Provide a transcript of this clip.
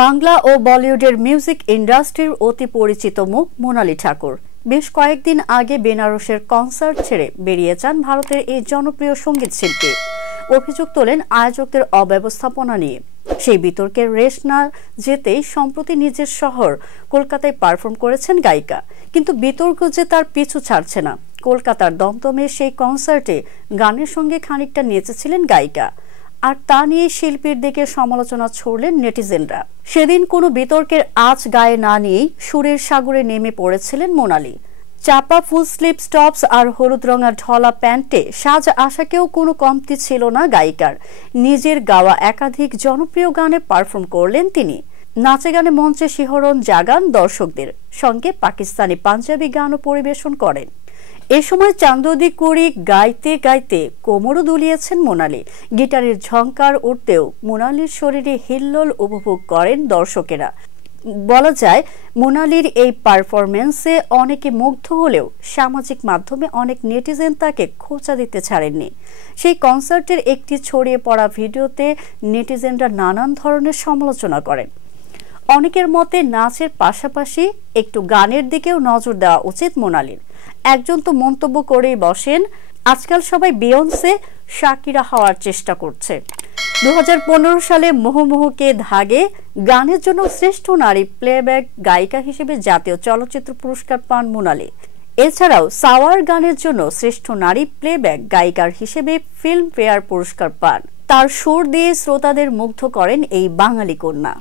বাংলা ও বলিউডের মিউজিক ইন্ডাস্ট্রির অতি পরিচিত মুখ মোনালি ঠাকুর বেশ কয়েকদিন আগে বেনারসের কনসার্ট ছেড়ে বেরিয়ে যান ভারতের এই জনপ্রিয় সঙ্গীত শিল্পী। অভিযোগ তোলেন আয়োজকদের অব্যবস্থাপনা নিয়ে। সেই বিতর্কের রেশ না যেতেই সম্প্রতি নিজের শহর কলকাতায় পারফর্ম করেছেন গায়িকা। কিন্তু বিতর্ক যে তার পিছু ছাড়ছে না। কলকাতার দমদমে সেই কনসার্টে গানের সঙ্গে খানিকটা নেচেছিলেন গায়িকা, আর তা নিয়ে শিল্পীর দিকে সমালোচনা ছড়লেন নেটিজেনরা। সেদিন কোনো বিতর্কের আঁচ গায়ে না নিয়েই সুরের সাগরে নেমে পড়েছিলেন মোনালি। চাপা ফুল স্লিভ টপস আর হলুদ রঙা ঢলা প্যান্টে সাজ আশাকেও কোনো কমতি ছিল না গায়িকার। নিজের গাওয়া একাধিক জনপ্রিয় গানে পারফর্ম করলেন তিনি। নাচে গানে মঞ্চে শিহরণ জাগান দর্শকদের, সঙ্গে পাকিস্তানি পাঞ্জাবি গানও পরিবেশন করেন। এ সময় চান্দোদি কুড়ি গাইতে গাইতে কোমরও দুলিয়েছেন মোনালি। গিটারের ঝংকার উঠতেও মোনালির শরীরে হিল্লোল উপভোগ করেন দর্শকেরা। বলা যায়, মোনালির এই পারফরমেন্সে অনেকে মুগ্ধ হলেও সামাজিক মাধ্যমে অনেক নেটিজেন তাকে খোঁচা দিতে ছাড়েননি। সেই কনসার্টের একটি ছড়িয়ে পড়া ভিডিওতে নেটিজেনরা নানান ধরনের সমালোচনা করেন। অনেকের মতে নাচের পাশাপাশি একটু গানের দিকেও নজর দেওয়া উচিত মোনালির। একজন তো মন্তব্য করেই বসেন, আজকাল সবাই বিয়ন্সে শাকিরা হওয়ার চেষ্টা করছে। 2015 সালে মোহমোহকে ধাগে গানের জন্য শ্রেষ্ঠ নারী প্লেব্যাক গায়িকা হিসেবে জাতীয় চলচ্চিত্র পুরস্কার পান মোনালি। এছাড়াও সাওয়ার গানের জন্য শ্রেষ্ঠ নারী প্লেব্যাক গায়িকার হিসেবে ফিল্মফেয়ার পুরস্কার পান। তার সুর দিয়ে শ্রোতাদের মুগ্ধ করেন এই বাঙালি কন্যা।